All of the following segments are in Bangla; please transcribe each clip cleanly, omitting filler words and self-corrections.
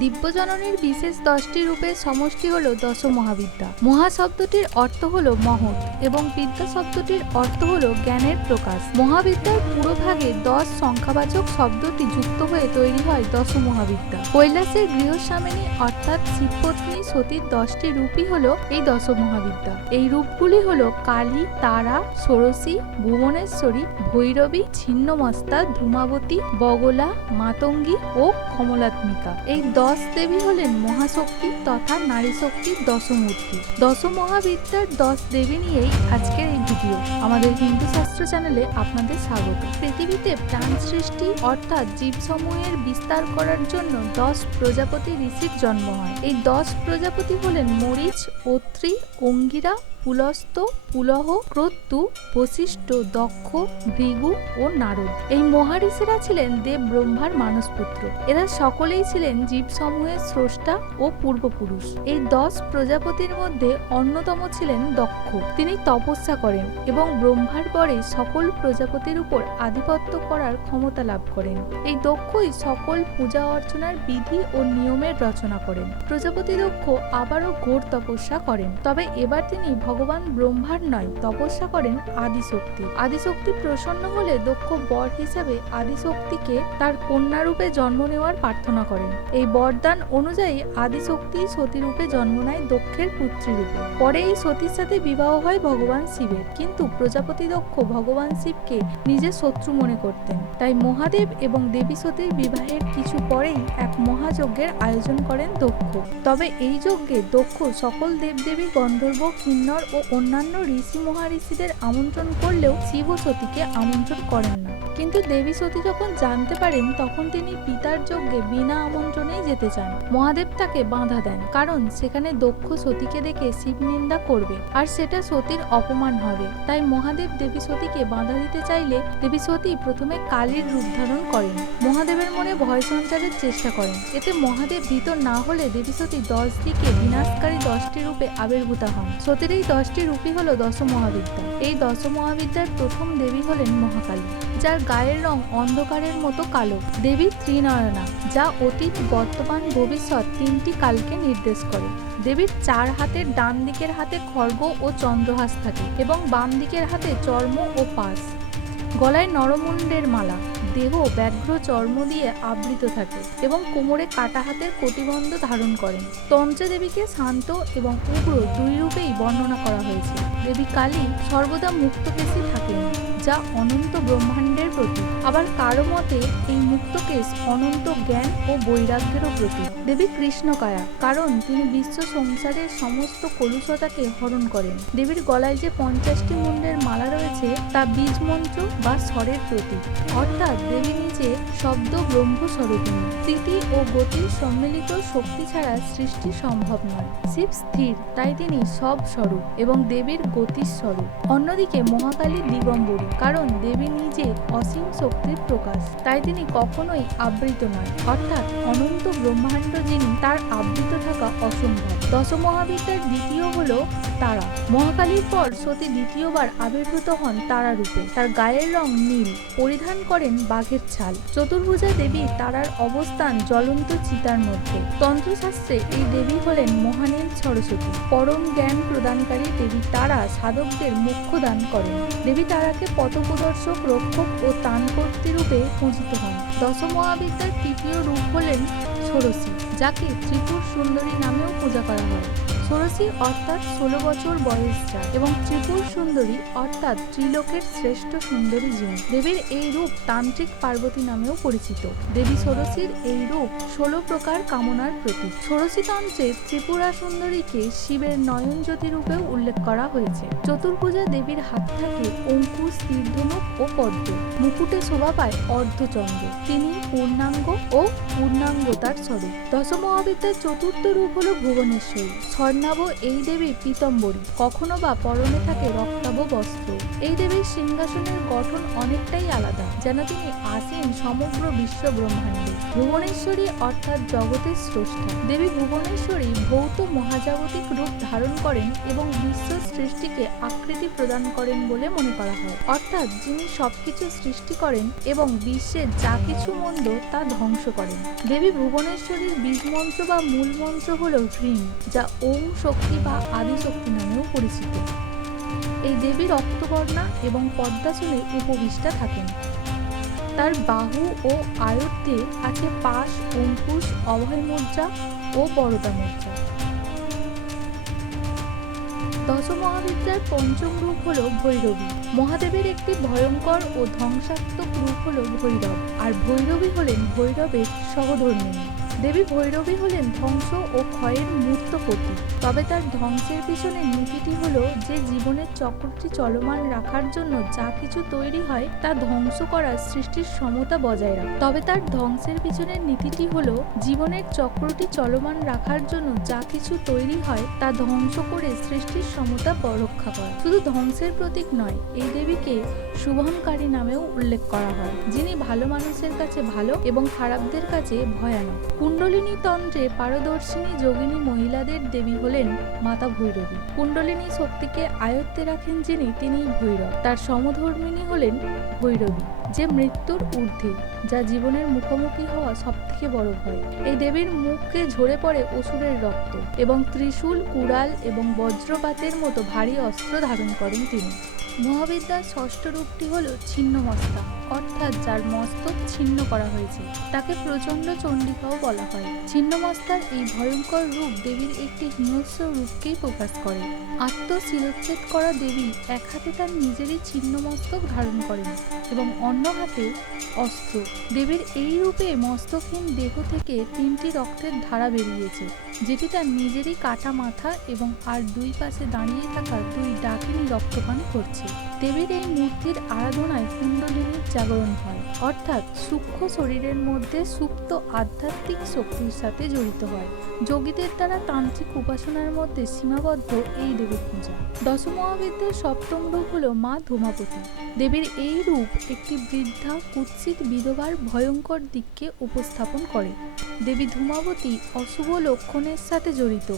দিব্যজননীর বিশেষ 10টি রূপের সমষ্টি হল দশ মহাবিদ্যা। মহা শব্দটির অর্থ হল মহৎ এবং বিদ্যা শব্দটির অর্থ হল জ্ঞানের প্রকাশ। মহাবিদ্যার পুরোভাগে 10 সংখ্যাবাচক শব্দটি যুক্ত হয়ে তৈরি হয় দশ মহাবিদ্যা। কৈলাসের গৃহস্বামিনী অর্থাৎ শিবপত্নী সতীর 10টি রূপই হল এই দশ মহাবিদ্যা। এই রূপগুলি হল কালী, তারা, ষোড়শী, ভুবনেশ্বরী, ভৈরবী, ছিন্নমস্তা, ধূমাবতী, বগলা, মাতঙ্গী ও কমলাত্মিকা। এই 10 দেবী হলেন মহাশক্তি তথা নারী শক্তির দশমূর্তি। দশ মহাবিদ্যার 10 দেবী নিয়েই আজকের এই ভিডিও। আমাদের হিন্দু শাস্ত্র চ্যানেলে আপনাদের স্বাগত। পৃথিবীতে প্রাণ সৃষ্টি অর্থাৎ জীবসমূহের বিস্তার করার জন্য 10 প্রজাপতি ঋষির জন্ম হয়। এই 10 প্রজাপতি হলেন মরিচ, অত্রি, অঙ্গিরা, পুলস্ত, পুলহ, ক্রতু, বশিষ্ঠ, দক্ষ, ভৃগু ও নারদ। এই মহারিষিরা ছিলেন দেব ব্রহ্মার মানসপুত্র। এরা সকলেই ছিলেন জীবসমূহের স্রষ্টা ও পূর্বপুরুষ। এই 10 প্রজাপতির মধ্যে অন্যতম ছিলেন দক্ষ। তিনি তপস্যা করেন এবং ব্রহ্মার পরে সকল প্রজাপতির উপর আধিপত্য করার ক্ষমতা লাভ করেন। এই দক্ষই সকল পূজা অর্চনার বিধি ও নিয়মের রচনা করেন। প্রজাপতি দক্ষ আবারও ঘোর তপস্যা করেন, তবে এবার তিনি ভগবান ব্রহ্মার নয়, তপস্যা করেন আদিশক্তি। আদিশক্তি প্রসন্ন হলে দক্ষ বর হিসাবে আদিশক্তিকে তার কন্যা রূপে জন্ম নেওয়ার প্রার্থনা করেন। এই বরদান অনুযায়ী আদিশক্তি সতী রূপে জন্ম নেয় দক্ষের পুত্রী রূপে। পরে এই সতীর সাথে বিবাহ হয় ভগবান শিবের, কিন্তু প্রজাপতি দক্ষ ভগবান শিবকে নিজের শত্রু মনে করতেন। তাই মহাদেব এবং দেবী সতীর বিবাহের কিছু পরেই এক মহাযজ্ঞের আয়োজন করেন দক্ষ। তবে এই যজ্ঞে দক্ষ সকল দেবদেবী, গন্ধর্ব, কিন্নর ও অন্যান্য ঋষি মহারিষিদের আমন্ত্রণ করলেও শিব ও সতীকে আমন্ত্রণ করেন না। কিন্তু দেবী সতী যখন জানতে পারেন তখন তিনি পিতার যজ্ঞে বিনা আমন্ত্রণেই যেতে চান। মহাদেব তাকে বাধা দেন, কারণ সেখানে দক্ষ সতীকে দেখে শিব নিন্দা করবে আর সেটা সতীর অপমান হবে। তাই মহাদেব দেবী সতীকে বাধা দিতে চাইলে দেবী সতী প্রথমে কালীর রূপ ধারণ করেন। মহাদেবের মনে ভয় সঞ্চারের চেষ্টা করেন। এতে মহাদেব ভীত না হলে দেবী সতী 10 দিকে বিনাশকারী 10টি রূপে আবির্ভূত হন। সতীর এই 10টি রূপই হল দশ মহাবিদ্যা। এই দশ মহাবিদ্যার প্রথম দেবী হলেন মহাকালী, যার গায়ের রং অন্ধকারের মতো কালো। দেবী ত্রিনয়না, যা অতীত, বর্তমান, ভবিষ্যৎ 3টি কালকে নির্দেশ করে। দেবীর 4 হাতের ডান দিকের হাতে খড়গ ও চন্দ্রহাস থাকে এবং বাম দিকের হাতে চর্ম ও পাশ। গলায় নরমুণ্ডের মালা, দেহ ব্যাঘ্র চর্ম দিয়ে আবৃত থাকে এবং কোমরে কাটা হাতের কটিবন্ধ ধারণ করেন। তন্ত্রে দেবীকে শান্ত এবং উগ্র 2 রূপেই বর্ণনা করা হয়েছে। দেবী কালী সর্বদা মুক্তকেশী থাকেন, যা অনন্ত ব্রহ্মাণ্ডের প্রতীক। আবার কারো মতে এই মুক্তকেশ অনন্ত জ্ঞান ও বৈরাগ্যেরও প্রতীক। দেবী কৃষ্ণকায়া, কারণ তিনি বিশ্ব সংসারের সমস্ত কলুষতাকে হরণ করেন। দেবীর গলায় যে 50টি মুণ্ডের মালা রয়েছে তা বীজ মন্ত্র বা স্বরের প্রতীক, অর্থাৎ দেবী নিজে শব্দ ব্রহ্মস্বরূপিণী। স্থিতি ও গতির সম্মিলিত শক্তি ছাড়া সৃষ্টি সম্ভব নয়। শিব স্থির, তাই তিনি সব স্বরূপ এবং দেবীর গতির স্বরূপ। অন্যদিকে মহাকালী দিগম্বরী, কারণ দেবী নিজে অসীম শক্তির প্রকাশ, তাই তিনি কখনোই আবৃত নয়, অর্থাৎ অনন্ত ব্রহ্মাণ্ড যিনি, তার আবৃত থাকা অসম্ভব। দশ মহাবিদ্যার দ্বিতীয় হল তারা। মহাকালীর পর সতী দ্বিতীয়বার আবির্ভূত হন তারা রূপে। তার গায়ের রং নীল, পরিধান করেন বাঘের ছাল। চতুর্ভুজা দেবী তারার অবস্থান জ্বলন্ত চিতার মধ্যে। তন্ত্রশাস্ত্রে এই দেবী হলেন মহানীল সরস্বতী। পরম জ্ঞান প্রদানকারী দেবী তারা সাধকদের মোক্ষ দান করেন। দেবী তারাকে পথপ্রদর্শক, রক্ষক ও তানকর্ত্রী রূপে পূজিত হন। দশ মহাবিদ্যার তৃতীয় রূপ হলেন ষোড়শী, যাকে ত্রিপুর সুন্দরী নামেও পূজা করা হয়। ষোড়শী অর্থাৎ 16 বছর বয়স যার, এবং ত্রিপুর সুন্দরী অর্থাৎ ত্রিলোকের শ্রেষ্ঠ সুন্দরী যিনি। দেবীর এই রূপ তান্ত্রিক পার্বতী নামেও পরিচিত। দেবী ষোড়শীর এই রূপ 16 প্রকার কামনার প্রতীক। ষোড়শী তন্ত্রে ত্রিপুরা সুন্দরীকে শিবের নয়নজ্যোতি রূপেও উল্লেখ করা হয়েছে। চতুর্ভুজা দেবীর হাত থাকে অঙ্কুশ, তীরধনুক ও পদ্ম। মুকুটে শোভা পায় অর্ধচন্দ্র। তিনি পূর্ণাঙ্গ ও পূর্ণাঙ্গতার স্বরূপ। দশ মহাবিদ্যার চতুর্থ রূপ হল ভুবনেশ্বরী। নামও এই দেবী পীতম্বরী, কখনো বা পরনে থাকে রক্তাভ বস্ত্র। এই দেবীর সিংহাসনের গঠন অনেকটাই আলাদা, যেন তিনি আসীন সমগ্র বিশ্ব ব্রহ্মাণ্ডে। ভুবনেশ্বরী অর্থাৎ জগতের স্রষ্টা। দেবী ভুবনেশ্বরী ভৌত মহাজাগতিক রূপ ধারণ করেন এবং বিশ্ব সৃষ্টিকে আকৃতি প্রদান করেন বলে মনে করা হয়। অর্থাৎ যিনি সবকিছু সৃষ্টি করেন এবং বিশ্বের যা কিছু মন্দ তা ধ্বংস করেন। দেবী ভুবনেশ্বরীর বীজ মন্ত্র বা মূল মন্ত্র হল হ্রিং, যা ওম শক্তি বা আদিশক্তি নামেও পরিচিত। এই দেবী রক্তবর্ণা এবং পদ্মাসনে উপবিষ্টা থাকেন। তার বাহু ও আয়ত্তে আছে পাশ, অঙ্কুশ, অভয় মুদ্রা ও বরদা মুদ্রা। দশ মহাবিদ্যার পঞ্চম রূপ হল ভৈরবী। মহাদেবের একটি ভয়ঙ্কর ও ধ্বংসাত্মক রূপ হল ভৈরব, আর ভৈরবী হলেন ভৈরবের সহধর্মিণী। দেবী ভৈরবী হলেন ধ্বংস ও ক্ষয়ের মূর্ত প্রতীক। তবে তার ধ্বংসের পিছনে নীতিটি হলো যে জীবনের চক্রটি চলমান রাখার জন্য যা কিছু তৈরি হয় তা ধ্বংস করার সৃষ্টির সমতা বজায় রাখা। তবে তার ধ্বংসের পিছনের নীতিটি হলো জীবনের চক্রটি চলমান রাখার জন্য যা কিছু তৈরি হয় তা ধ্বংস করে সৃষ্টির সমতা রক্ষা করা। শুধু ধ্বংসের প্রতীক নয়, এই দেবীকে শুভঙ্কারী নামেও উল্লেখ করা হয়, যিনি ভালো মানুষের কাছে ভালো এবং খারাপদের কাছে ভয়ানক। কুণ্ডলিনী তন্ত্রে পারদর্শিনী যোগিনী মহিলাদের দেবী হলেন মাতা ভৈরবী। কুণ্ডলিনী শক্তিকে আয়ত্তে রাখেন যিনি, তিনিই ভৈরব। তার সমধর্মিণী হলেন ভৈরবী, যে মৃত্যুর ঊর্ধ্বে, যা জীবনের মুখোমুখি হওয়া সবথেকে বড় ভয়। এই দেবীর মুখে ঝরে পড়ে অসুরের রক্ত এবং ত্রিশূল, কুড়াল এবং বজ্রপাতের মতো ভারী অস্ত্র ধারণ করেন তিনি। মহাবিদ্যার ষষ্ঠ রূপটি হল ছিন্নমস্তা, অর্থাৎ যার মস্তক ছিন্ন করা হয়েছে। তাকে প্রচণ্ড চণ্ডিকাও বলা হয়। ছিন্নমস্তার এই ভয়ঙ্কর রূপ দেবীর একটি হিংস্র রূপকেই প্রকাশ করে। আত্মশিরচ্ছেদ করা দেবী এক হাতে তার নিজেরই ছিন্নমস্তক ধারণ করেন এবং অন্য হাতে অস্ত্র। দেবীর এই রূপে মস্তকহীন দেহ থেকে 3টি রক্তের ধারা বেরিয়েছে, যেটি তার নিজেরই কাটা মাথা এবং আর দুই পাশে দাঁড়িয়ে থাকা 2 ডাকিনী রক্তপান করছে। দেবীর এই মূর্তির আরাধনায় কুণ্ডলিনীর জাগরণ হয়, অর্থাৎ সূক্ষ্ম শরীরের মধ্যে সুপ্ত আধ্যাত্মিক শক্তির সাথে জড়িত হয়। যোগীদের দ্বারা তান্ত্রিক উপাসনার মধ্যে সীমাবদ্ধ এই দেবীর পূজা। দশমহাবিদ্যার সপ্তম রূপ হল মা ধূমাবতী। দেবীর এই রূপ একটি বৃদ্ধা কুৎসিত বিধবার ভয়ঙ্কর দিককে উপস্থাপন করে। দেবী ধূমাবতী অশুভ লক্ষণের সাথে জড়িত,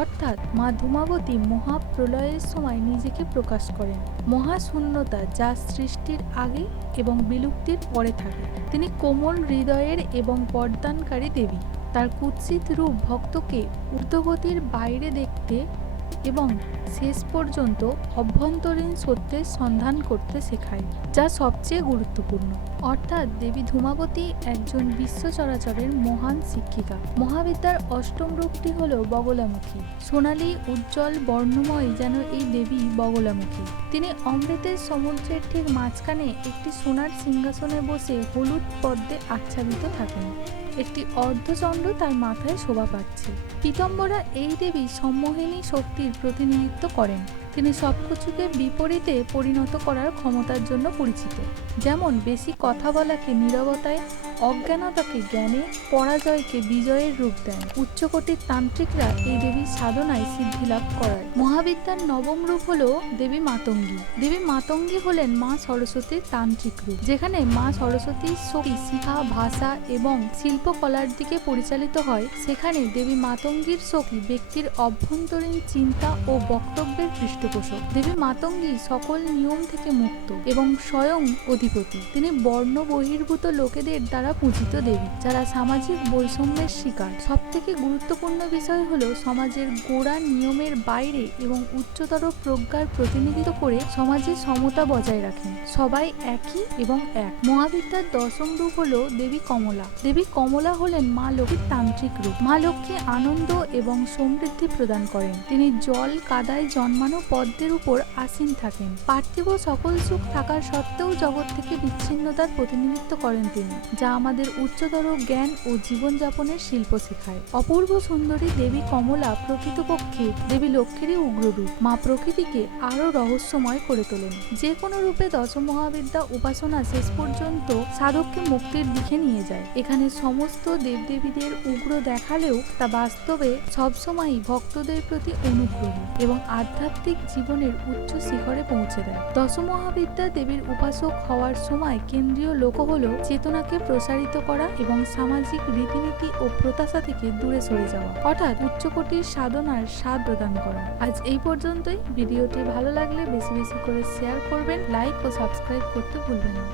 অর্থাৎ মা ধূমাবতী মহাপ্রলয়ের সময় নিজেকে প্রকাশ করেন। মহাশূন্যতা যা সৃষ্টির আগে এবং বিলুপ্তির পরে থাকে। তিনি কোমল হৃদয়ের এবং বরদানকারী দেবী। তার কুৎসিত রূপ ভক্তকে ঊর্ধ্বগতির বাইরে দেখতে এবং শেষ পর্যন্ত অভ্যন্তরীণ সত্যের সন্ধান করতে শেখায়, যা সবচেয়ে গুরুত্বপূর্ণ। অর্থাৎ দেবী ধূমাবতী একজন বিশ্ব চরাচরের মহান শিক্ষিকা। মহাবিদ্যার অষ্টম রূপটি হল বগলামুখী। সোনালী উজ্জ্বল বর্ণময় যেন এই দেবী বগলামুখী। তিনি অমৃতের সমুদ্রের ঠিক মাঝখানে একটি সোনার সিংহাসনে বসে হলুদ পদ্মে আচ্ছাদিত থাকেন। একটি অর্ধচন্দ্র তার মাথায় শোভা পাচ্ছে। পীতম্বরা এই দেবী সম্মোহিনী শক্তির প্রতিনিধিত্ব করেন। তিনি সবকিছুকে বিপরীতে পরিণত করার ক্ষমতার জন্য পরিচিত। যেমন বেশি কথা বলাকে নীরবতায়, অজ্ঞানতাকে জ্ঞানে, পরাজয়কে বিজয়ের রূপ দেন। উচ্চকোটির তান্ত্রিকরা এই দেবীর সাধনায় সিদ্ধি লাভ করায়। মহাবিদ্যার নবম রূপ হল দেবী মাতঙ্গী। দেবী মাতঙ্গী হলেন মা সরস্বতীর তান্ত্রিক রূপ, যেখানে মা সরস্বতীর শক্তি শিক্ষা, ভাষা এবং শিল্পকলার দিকে পরিচালিত হয়। সেখানে দেবী মাতঙ্গীর শক্তি ব্যক্তির অভ্যন্তরীণ চিন্তা ও বক্তব্যের পৃষ্ঠপোষক। দেবী মাতঙ্গী সকল নিয়ম থেকে মুক্ত এবং স্বয়ং অধিপতি। তিনি বর্ণ বহির্ভূত লোকেদের দ্বারা পূজিত দেবী, যারা সামাজিক বৈষম্যের শিকার। সবথেকে গুরুত্বপূর্ণ বিষয় হলো সমাজের গোড়া নিয়মের বাইরে এবং উচ্চতর প্রজ্ঞার প্রতিনিধিত্ব করে সমাজে সমতা বজায় রাখেন। সবাই একই এবং এক। মহাবিদ্যার দশম রূপ হলো দেবী কমলা। দেবী কমলা হলেন মা লক্ষ্মীর তান্ত্রিক রূপ। মা লক্ষ্মী আনন্দ এবং সমৃদ্ধি প্রদান করেন। তিনি জল কাদায় জন্মানো পদ্মের উপর আসীন থাকেন। পার্থিব সকল সুখ থাকার সত্ত্বেও জগৎ থেকে বিচ্ছিন্নতার প্রতিনিধিত্ব করেন তিনি, যা আমাদের উচ্চতর জ্ঞান ও জীবনযাপনের শিল্প শেখায়। অপূর্ব সুন্দরী দেবী কমলা প্রকৃতপক্ষে দেবী লক্ষ্মীরই উগ্ররূপ। মা প্রকৃতিকে আরো রহস্যময় করে তোলেন। যে কোনো রূপে দশমহাবিদ্যা উপাসনা শেষ পর্যন্ত সাধককে মুক্তির দিকে নিয়ে যায়। এখানে সমস্ত দেবদেবীদের উগ্র দেখালেও তা বাস্তবে সবসময়ই ভক্তদের প্রতি অনুগ্রহ এবং আধ্যাত্মিক জীবনের উচ্চ শিখরে পৌঁছে দেয়। দশমহাবিদ্যা দেবীর উপাসক হওয়ার সময় কেন্দ্রীয় লক্ষ্য হল চেতনাকে প্রসারিত করা এবং সামাজিক রীতিনীতি ও প্রত্যাশা থেকে দূরে সরে যাওয়া, অর্থাৎ উচ্চকোটির সাধনার স্বাদ প্রদান করা। আজ এই পর্যন্তই। ভিডিওটি ভালো লাগলে বেশি বেশি করে শেয়ার করবেন, লাইক ও সাবস্ক্রাইব করতে ভুলবেন না।